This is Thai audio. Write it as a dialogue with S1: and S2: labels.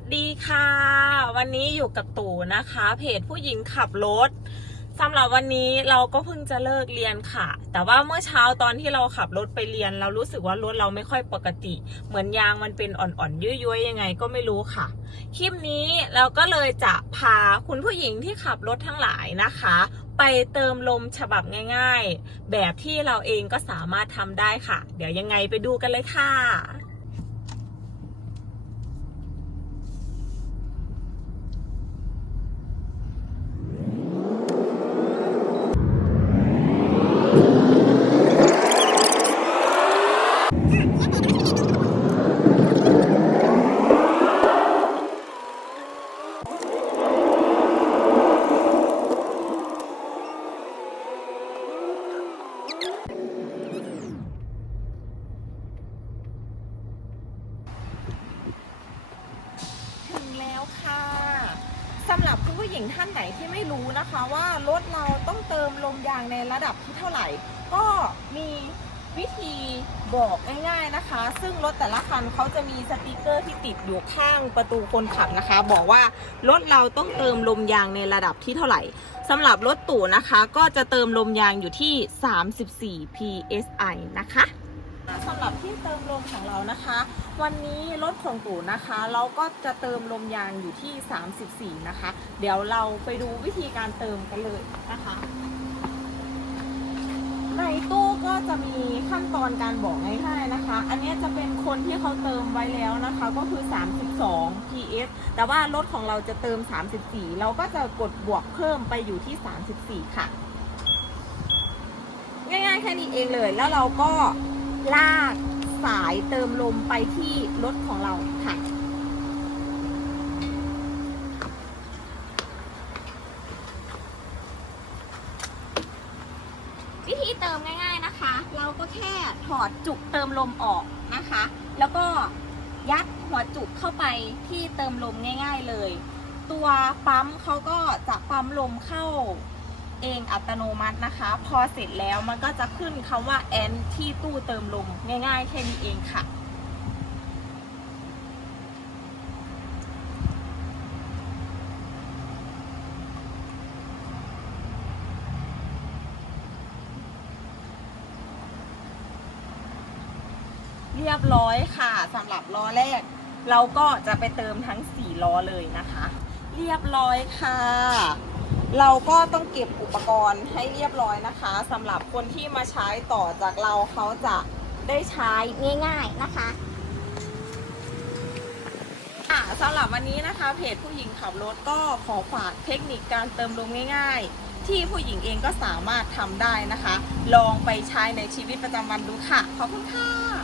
S1: สดีค่ะ วันนี้อยู่กับตู่นะคะ เพจผู้หญิงขับรถสำหรับวันนี้เราก็เพิ่งจะเลิกเรียนค่ะ แต่ว่าเมื่อเช้าตอนที่เราขับรถไปเรียน เรารู้สึกว่ารถเราไม่ค่อยปกติ เหมือนยางมันเป็นอ่อนๆยุ้ยๆยังไงก็ไม่รู้ค่ะ คลิปนี้เราก็เลยจะพาคุณผู้หญิงที่ขับรถทั้งหลายนะคะ ไปเติมลมฉบับง่าย ๆ แบบที่เราเองก็สามารถทำได้ค่ะ เดี๋ยวยังไงไปดูกันเลยค่ะ ค่ะสำหรับคุณผู้หญิงท่านไหนที่ไม่รู้นะคะว่ารถเราต้องเติมลมยางในระดับที่เท่าไหร่ ก็มีวิธีบอกง่ายๆนะคะ ซึ่งรถแต่ละคันเขาจะมีสติกเกอร์ที่ติดอยู่ข้างประตูคนขับนะคะ บอกว่ารถเราต้องเติมลมยางในระดับที่เท่าไหร่สำหรับรถตู่นะคะ ก็จะเติมลมยางอยู่ที่ 34 psi นะคะ สำหรับที่เติมลมของเรานะคะ วันนี้รถของตู่นะคะ เราก็จะเติมลมยางอยู่ที่ 34 นะคะ เดี๋ยวเราไปดูวิธีการเติมกันเลยนะคะ ในตู้ก็จะมีขั้นตอนการบอกง่ายๆนะคะ อันนี้จะเป็นคนที่เขาเติมไว้แล้วนะคะ ก็คือ 32 PS แต่ว่ารถของเราจะเติม 34 เราก็จะกดบวกเพิ่มไปอยู่ที่ 34 ค่ะ ง่ายๆแค่นี้เองเลยแล้วเราก็ ลากสายเติมลมไปที่รถของเราค่ะ วิธีเติมง่ายๆนะคะ เราก็แค่ถอดจุกเติมลมออกนะคะ แล้วก็ยัดหัวจุกเข้าไปที่เติมลมง่าย ๆเลย ตัวปั๊มเขาก็จะปั๊มลมเข้า เองอัตโนมัตินะคะ พอเสร็จแล้วมันก็จะขึ้นคำว่าแอนที่ตู้เติมลมง่ายๆ แค่นี้เองค่ะ เรียบร้อยค่ะสำหรับล้อแรก เราก็จะไปเติมทั้ง 4 ล้อเลยนะคะ เรียบร้อยค่ะ เราก็ต้องเก็บอุปกรณ์ให้เรียบร้อยนะคะสำหรับคนที่มาใช้ต่อจากเราเขาจะได้ใช้ง่าย ๆนะคะสำหรับวันนี้นะคะเพจผู้หญิงขับรถก็ขอฝากเทคนิคการเติมลมง่าย ๆ ที่ผู้หญิงเองก็สามารถทำได้นะคะ ลองไปใช้ในชีวิตประจำวันดูค่ะ ขอบคุณค่ะ